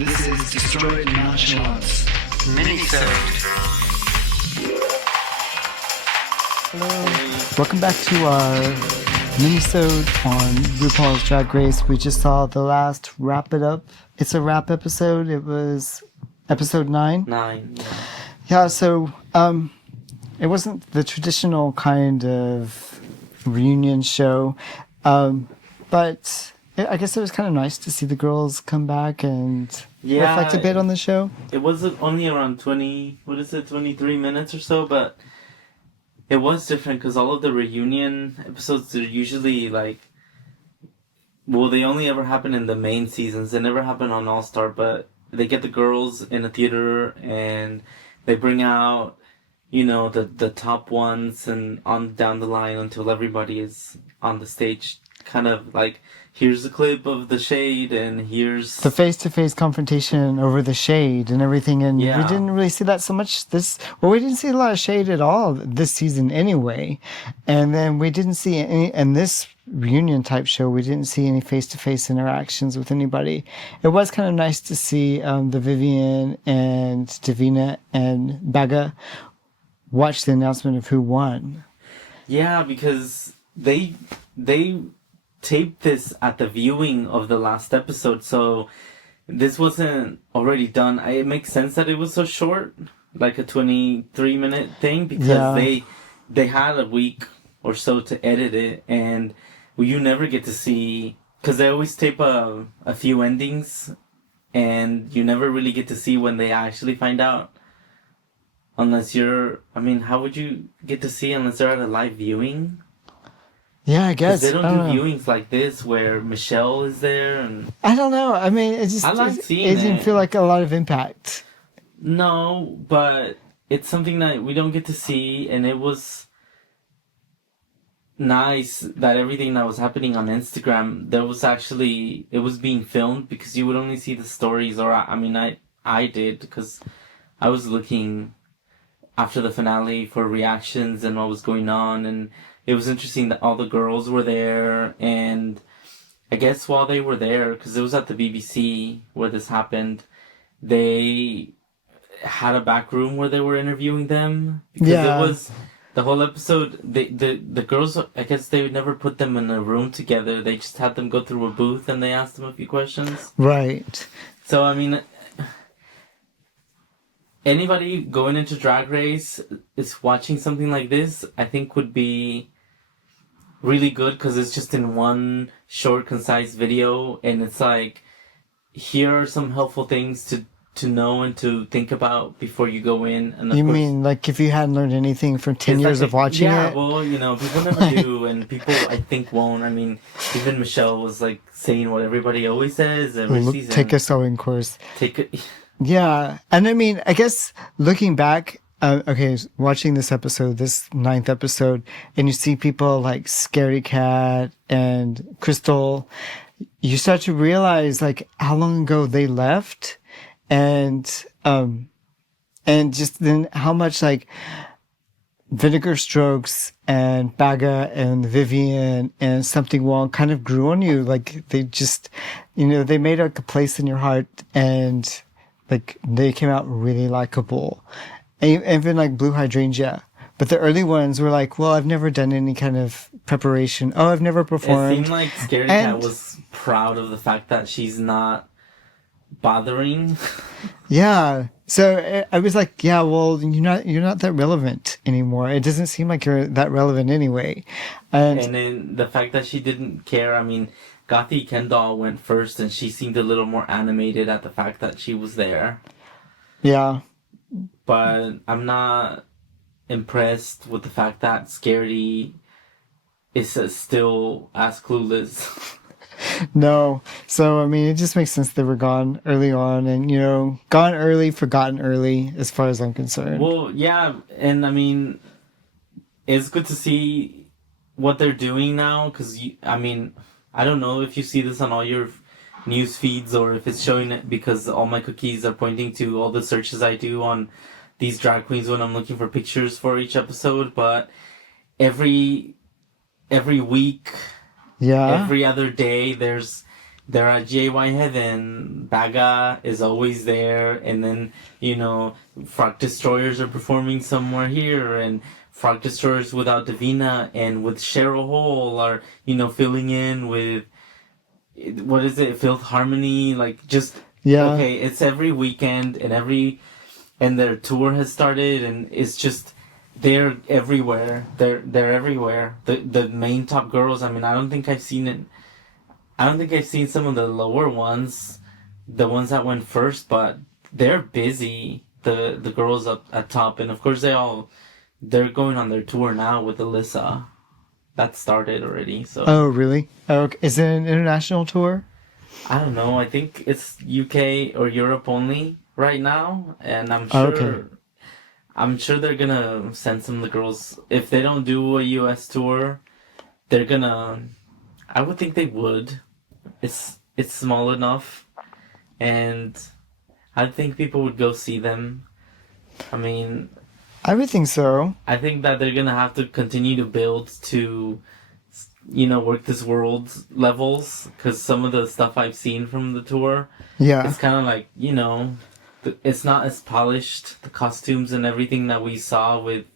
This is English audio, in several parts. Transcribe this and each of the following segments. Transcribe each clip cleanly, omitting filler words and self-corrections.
This is Destroyed Nonchalance. Minisode. Hello. Welcome back to our Minisode on RuPaul's Drag Race. We just saw the last Wrap It Up. It's a wrap episode. It was episode 9. 9. Yeah, so it wasn't the traditional kind of reunion show, but I guess it was kind of nice to see the girls come back and reflect a bit on the show. It was only around 23 minutes or so, but it was different because all of the reunion episodes are usually they only ever happen in the main seasons. They never happen on All Star, but they get the girls in a theater and they bring out, the top ones and on down the line until everybody is on the stage. Kind of like, here's a clip of the shade and here's the face-to-face confrontation over the shade and everything, and we didn't really see that so much we didn't see a lot of shade at all this season anyway, and then we didn't see any in this reunion type show. We didn't see any face-to-face interactions with anybody. It was kind of nice to see the Vivian and Davina and Baga watch the announcement of who won. Yeah, because they taped this at the viewing of the last episode, so this wasn't already done. It makes sense that it was so short, like a 23-minute thing, because they had a week or so to edit it, and you never get to see, because they always tape a few endings, and you never really get to see when they actually find out, unless how would you get to see unless they're at a live viewing? Yeah, I guess. They don't do viewings like this where Michelle is there. And I don't know. I mean, it didn't feel like a lot of impact. No, but it's something that we don't get to see, and it was nice that everything that was happening on Instagram, it was being filmed, because you would only see the stories, or I did, because I was looking after the finale for reactions and what was going on, and it was interesting that all the girls were there, and I guess while they were there, because it was at the BBC where this happened, they had a back room where they were interviewing them, because it was the whole episode. The girls, I guess they would never put them in a room together. They just had them go through a booth and they asked them a few questions. Right. So anybody going into Drag Race is watching something like this, I think would be really good, because it's just in one short, concise video, and it's like, here are some helpful things to know and to think about before you go in. And you mean like if you hadn't learned anything from 10 years of watching it? Yeah, well, people never do, and people, I think, won't. Even Michelle was saying what everybody always says every season. Take a sewing course. Yeah, and I guess looking back, watching this episode, this 9th episode, and you see people like Scaredy Cat and Crystal, you start to realize how long ago they left, and just then how much Vinegar Strokes and Baga and Vivian and Something Wrong kind of grew on you. They just, they made a place in your heart, and they came out really likable. Even Blue Hydrangea. But the early ones were well, I've never done any kind of preparation. Oh, I've never performed. It seemed like Scaredy Cat was proud of the fact that she's not bothering. Yeah. So I was well, you're not that relevant anymore. It doesn't seem like you're that relevant anyway. And then the fact that she didn't care, Gothy Kendall went first, and she seemed a little more animated at the fact that she was there. Yeah. But I'm not impressed with the fact that Scaredy is still as clueless. No. So, it just makes sense they were gone early on, and, gone early, forgotten early, as far as I'm concerned. Well, yeah, and it's good to see what they're doing now, because, I don't know if you see this on all your news feeds or if it's showing it because all my cookies are pointing to all the searches I do on these drag queens when I'm looking for pictures for each episode, but every week, every other day, there's they're at GAY Heaven. Baga is always there, and then Frog Destroyers are performing somewhere here, and Frog Destroyers without Davina and with Cheryl Hole are filling in with what is it, Filth Harmony, like just okay. It's every weekend and their tour has started, and it's just they're everywhere. They're everywhere. The main top girls. I mean, I don't think I've seen it. I don't think I've seen some of the lower ones, the ones that went first, but they're busy. The girls up at top, and of course they're going on their tour now with Alyssa. That started already. So. Oh really? Oh, okay. Is it an international tour? I don't know. I think it's UK or Europe only right now, and I'm sure they're gonna send some of the girls. If they don't do a US tour, they're gonna. I would think they would. It's small enough, and I think people would go see them. I mean, I would think so. I think that they're gonna have to continue to build to, Work This World levels, because some of the stuff I've seen from the tour, it's kind of like, it's not as polished, the costumes and everything that we saw with,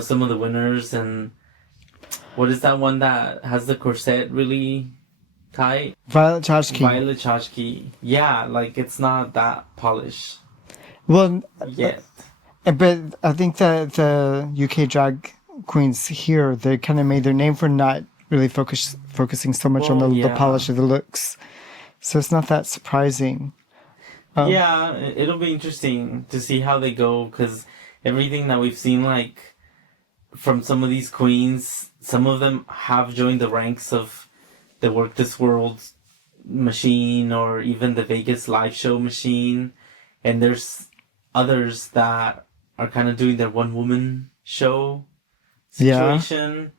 some of the winners. And what is that one that has the corset really tight? Violet Chachki. Yeah, like it's not that polished. Well, yet. But I think that the UK drag queens here, they kind of made their name for not really focusing so much on the polish of the looks. So it's not that surprising. Yeah, it'll be interesting to see how they go, because everything that we've seen, like, from some of these queens, some of them have joined the ranks of the Work This World machine or even the Vegas live show machine. And there's others that are kind of doing their one-woman show situation.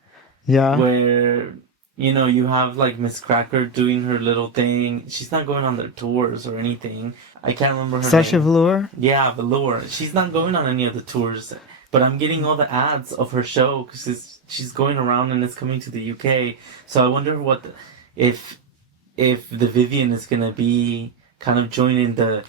Yeah. Where, you have, like, Miss Cracker doing her little thing. She's not going on their tours or anything. I can't remember her Sasha name. Velour? Yeah, Velour. She's not going on any of the tours. But I'm getting all the ads of her show because she's going around and it's coming to the UK. So I wonder if the Vivian is going to be kind of joining the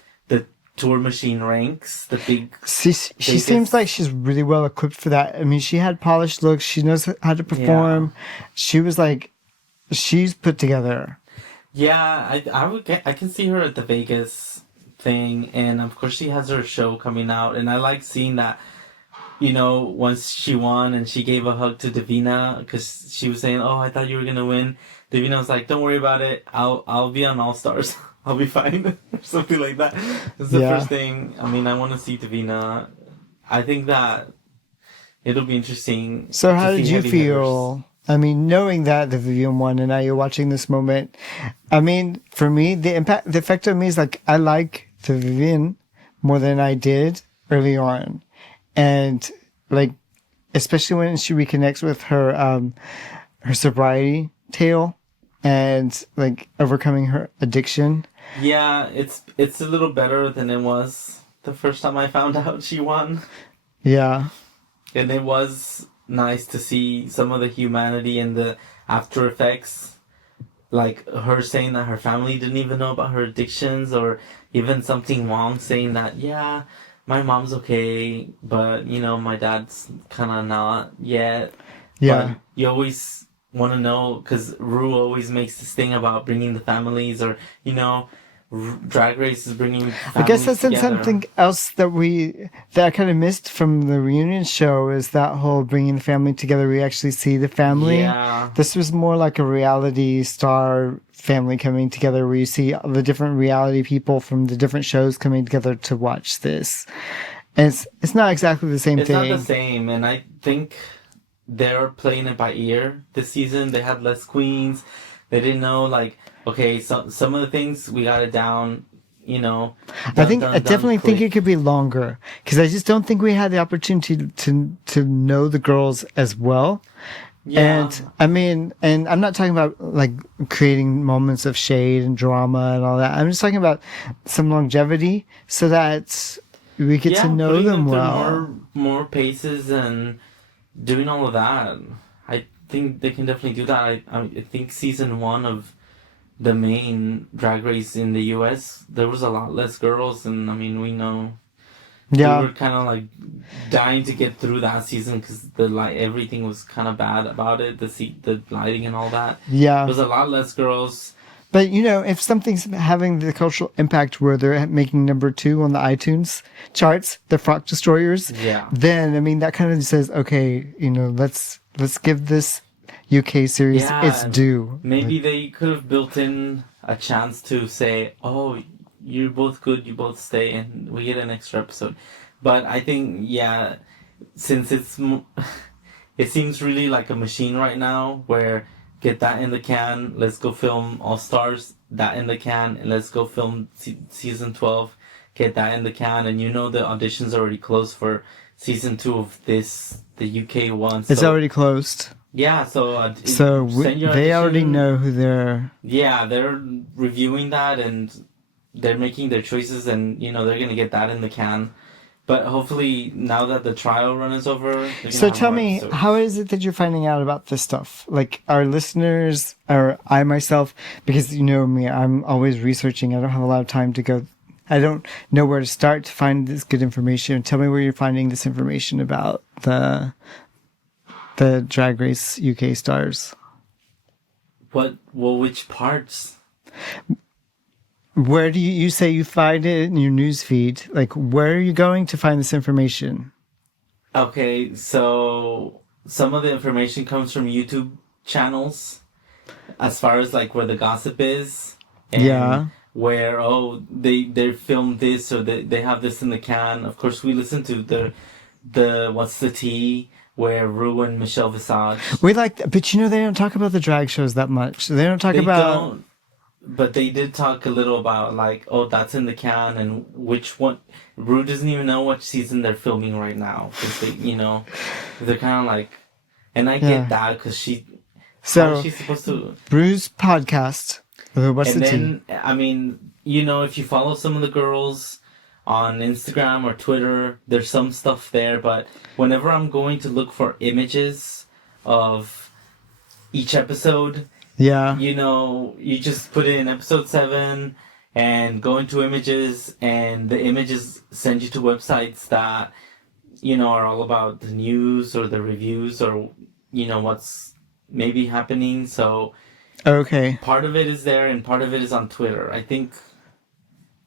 tour machine ranks, the big... She seems like she's really well equipped for that. I mean, she had polished looks. She knows how to perform. Yeah. She was like... She's put together. Yeah, I can see her at the Vegas thing. And of course she has her show coming out. And I like seeing that, once she won and she gave a hug to Davina because she was saying, "Oh, I thought you were going to win." Davina was like, "Don't worry about it. I'll be on All Stars. I'll be fine." Or something like that. It's the first thing. I mean, I want to see Davina. I think that it'll be interesting. So how did you feel? I mean, knowing that the Vivian won and now you're watching this moment. I mean, for me, the effect on me is like, I like the Vivian more than I did early on. And like, especially when she reconnects with her sobriety tale and like overcoming her addiction. Yeah, it's a little better than it was the first time I found out she won. Yeah. And it was nice to see some of the humanity and the after effects. Like her saying that her family didn't even know about her addictions, or even something Wong saying that, yeah, my mom's okay, but, my dad's kind of not yet. Yeah. But you always want to know, because Ru always makes this thing about bringing the families, or, Drag Race is bringing families I guess that's together. Something else that I kind of missed from the reunion show is that whole bringing the family together. We actually see the family. Yeah. This was more like a reality star family coming together, where you see the different reality people from the different shows coming together to watch this. And it's not exactly the same thing. It's not the same, and I think they're playing it by ear this season. They had less queens. They didn't know, like, okay, so some of the things we got it down, I definitely think it could be longer, because I just don't think we had the opportunity to know the girls as well. Yeah. And I mean, and I'm not talking about like creating moments of shade and drama and all that. I'm just talking about some longevity so that we get to know them well. More paces and doing all of that. I think they can definitely do that. I think season 1 of the main Drag Race in the U.S., there was a lot less girls, and I mean, we know. Yeah. We were kind of like dying to get through that season because everything was kind of bad about it, the lighting and all that. Yeah. There was a lot less girls. But, you know, if something's having the cultural impact where they're making number 2 on the iTunes charts, the Frock Destroyers, Yeah. then, I mean, that kind of says, okay, you know, let's give this UK series its due. Maybe they could have built in a chance to say, oh, you're both good, you both stay, and we get an extra episode. But I think, yeah, since it seems really like a machine right now where... Get that in the can. Let's go film All Stars. That in the can, and let's go film season 12. Get that in the can, and you know the auditions are already closed for season 2 of the UK one. It's already closed. Yeah, so they already know who they're. Yeah, they're reviewing that and they're making their choices, and you know they're gonna get that in the can. But hopefully, now that the trial run is over... So tell me, how is it that you're finding out about this stuff? Like, our listeners, or I myself, because you know me, I'm always researching. I don't have a lot of time to go... I don't know where to start to find this good information. Tell me where you're finding this information about the Drag Race UK stars. Which parts? Where do you say you find it in your newsfeed? Like, where are you going to find this information? Okay, so some of the information comes from YouTube channels, as far as like where the gossip is, and where they filmed this or they have this in the can. Of course, we listen to the What's the Tea, where Ru and Michelle Visage. We like that, but you know they don't talk about the drag shows that much. They don't talk about. But they did talk a little about, like, oh, that's in the can, and which one... Ru doesn't even know which season they're filming right now. Because they, you know, they're kind of like... And I get that, because she... So, she's supposed to... Ru's podcast, What's the Tea? I mean, you know, if you follow some of the girls on Instagram or Twitter, there's some stuff there, but whenever I'm going to look for images of each episode... Yeah. You know, you just put in episode 7 and go into images, and the images send you to websites that, you know, are all about the news or the reviews or, you know, what's maybe happening. So, okay. Part of it is there and part of it is on Twitter. I think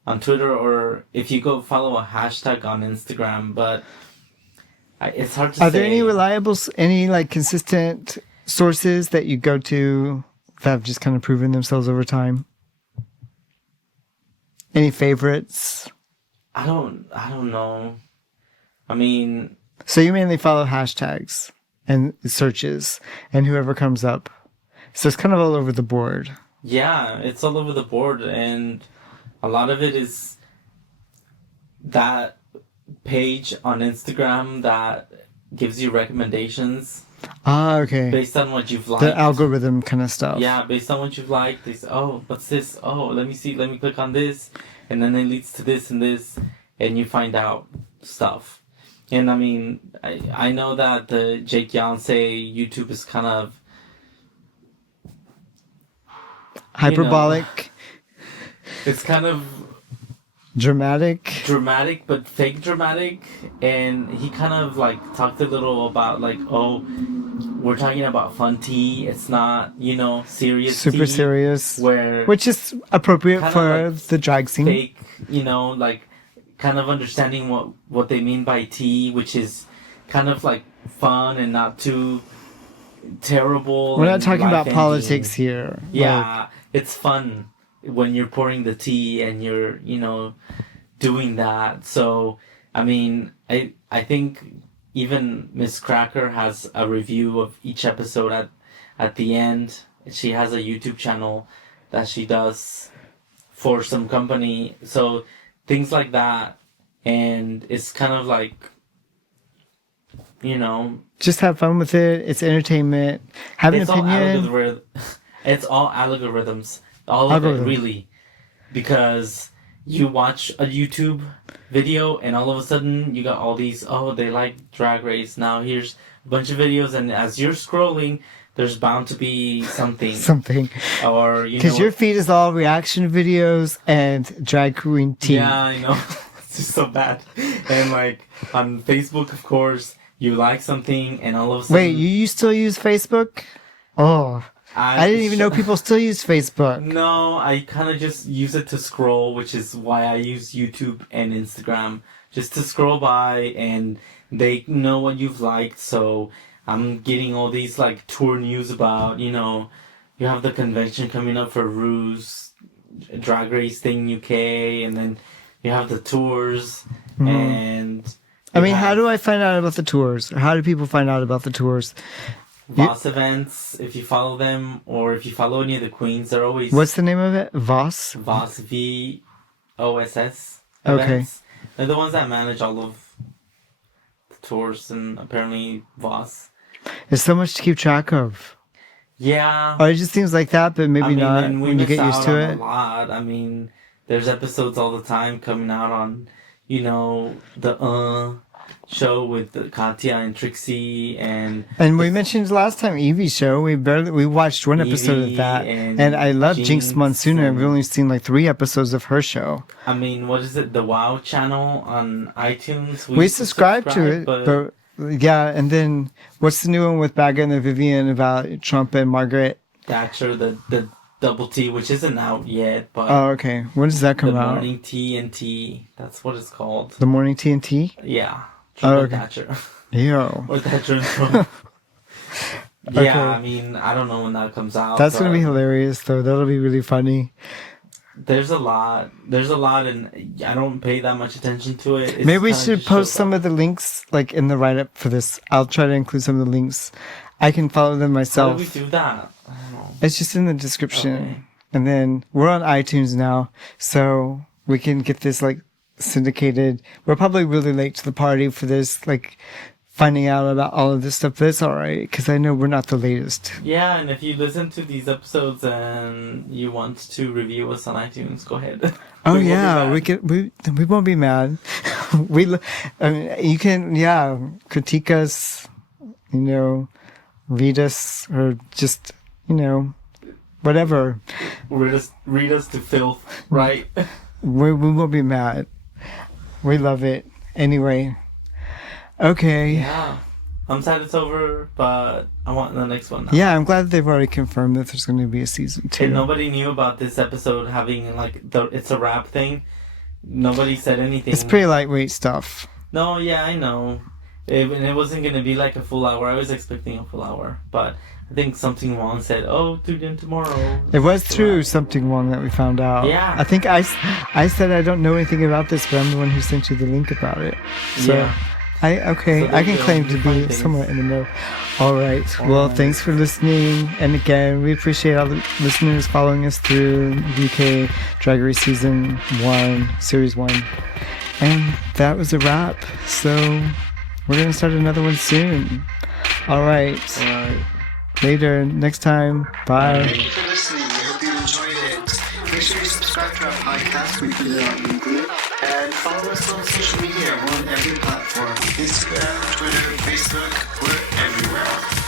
on Twitter, or if you go follow a hashtag on Instagram, but it's hard to say. Are there any reliable, any like consistent sources that you go to that have just kind of proven themselves over time? Any favorites? I don't know. I mean... So you mainly follow hashtags and searches and whoever comes up. So it's kind of all over the board. Yeah, it's all over the board, and a lot of it is that page on Instagram that gives you recommendations. Ah, okay. Based on what you've liked. The algorithm kind of stuff. Yeah, based on what you've liked. They say, oh, what's this? Oh, let me see. Let me click on this. And then it leads to this and this. And you find out stuff. And I mean, I know that the Jakeyonce YouTube is kind of... hyperbolic. You know, it's kind of... dramatic, but fake dramatic. And he kind of like talked a little about like, oh, we're talking about fun tea. It's not, you know, serious super tea, serious, which is appropriate for like the drag scene. Fake, you know, like kind of understanding what they mean by tea, which is kind of like fun and not too terrible. We're not talking about politics here. Yeah, like, it's fun when you're pouring the tea and you're, you know, doing that. So, I mean, I think even Miss Cracker has a review of each episode at the end. She has a YouTube channel that she does for some company. So, things like that. And it's kind of like, you know... just have fun with it. It's entertainment. Have an opinion. It's all algorithms. All of it, really. Because you watch a YouTube video and all of a sudden you got all these, oh, they like Drag Race. Now here's a bunch of videos, and as you're scrolling, there's bound to be something. Something. Or, you know. Because your feed is all reaction videos and drag queen tea. Yeah, I know. It's just so bad. And like on Facebook, of course, you like something and all of a sudden. Wait, you still use Facebook? Oh. I didn't even know people still use Facebook. No, I kind of just use it to scroll, which is why I use YouTube and Instagram. Just to scroll by and they know what you've liked. So I'm getting all these like tour news about, you know, you have the convention coming up for Ru's Drag Race thing UK, and then you have the tours. And I mean, how do I find out about the tours? Or how do people find out about the tours? Voss Events, if you follow them, or if you follow any of the queens, they're always... What's the name of it? Voss? Voss, VOSS Okay. Events. They're the ones that manage all of the tours, and apparently Voss. There's so much to keep track of. Yeah. Or it just seems like that, but maybe not and we when you miss get used out to on it. a lot. I mean, there's episodes all the time coming out on, you know, the show with Katya and Trixie and we mentioned last time Evie's show. We watched one episode of that, and I love Jinx Monsoon. And we've only seen like 3 episodes of her show. I mean, what is it? The WoW channel on iTunes. We subscribe to it, but yeah. And then what's the new one with Bagga and the Vivian about Trump and Margaret Thatcher? The Double T, which isn't out yet, but oh, okay. When does that come the out? Morning Tea and Tea. That's what it's called. The Morning TNT. Yeah. Oh, okay. Thatcher. Ew. Or Thatcher and Trump. Yeah, Okay. I mean, I don't know when that comes out. That's gonna but be hilarious, though. That'll be really funny. There's a lot, and I don't pay that much attention to it. It's Maybe we kinda should just post shows some up. of the links, like in the write-up for this. I'll try to include some of the links. I can follow them How myself. do we do that? I don't know. It's just in the description. Okay. And then we're on iTunes now, so we can get this like syndicated. We're probably really late to the party for this, like finding out about all of this stuff. But it's all right, because I know we're not the latest. Yeah, and if you listen to these episodes and you want to review us on iTunes, go ahead. Oh We won't be yeah, mad. we won't be mad. I mean, you can critique us, you know, read us, or just whatever. Read us to filth, right? We won't be mad. We love it anyway. Okay. Yeah. I'm sad it's over, but I want the next one now. Yeah, I'm glad that they've already confirmed that there's going to be a season 2. And nobody knew about this episode having like it's a rap thing. Nobody said anything. It's pretty lightweight stuff. No, yeah, I know. It wasn't gonna be like a full hour. I was expecting a full hour, but I think something wrong said, "Oh, tune in tomorrow." It was through something wrong that we found out. Yeah. I think I said I don't know anything about this, but I'm the one who sent you the link about it. So Yeah. I So can there you claim go. to You find be things. somewhere in the know. All right. Well, right. thanks for listening. And again, we appreciate all the listeners following us through UK Drag Race Season 1, Series 1. And that was a wrap. So we're going to start another one soon. All right. Alright. Later. Next time. Bye. Thank you for listening. We hope you enjoyed it. Make sure you subscribe to our podcast. We put it out weekly. And follow us on social media. We're on every platform. Instagram, Twitter, Facebook. We're everywhere.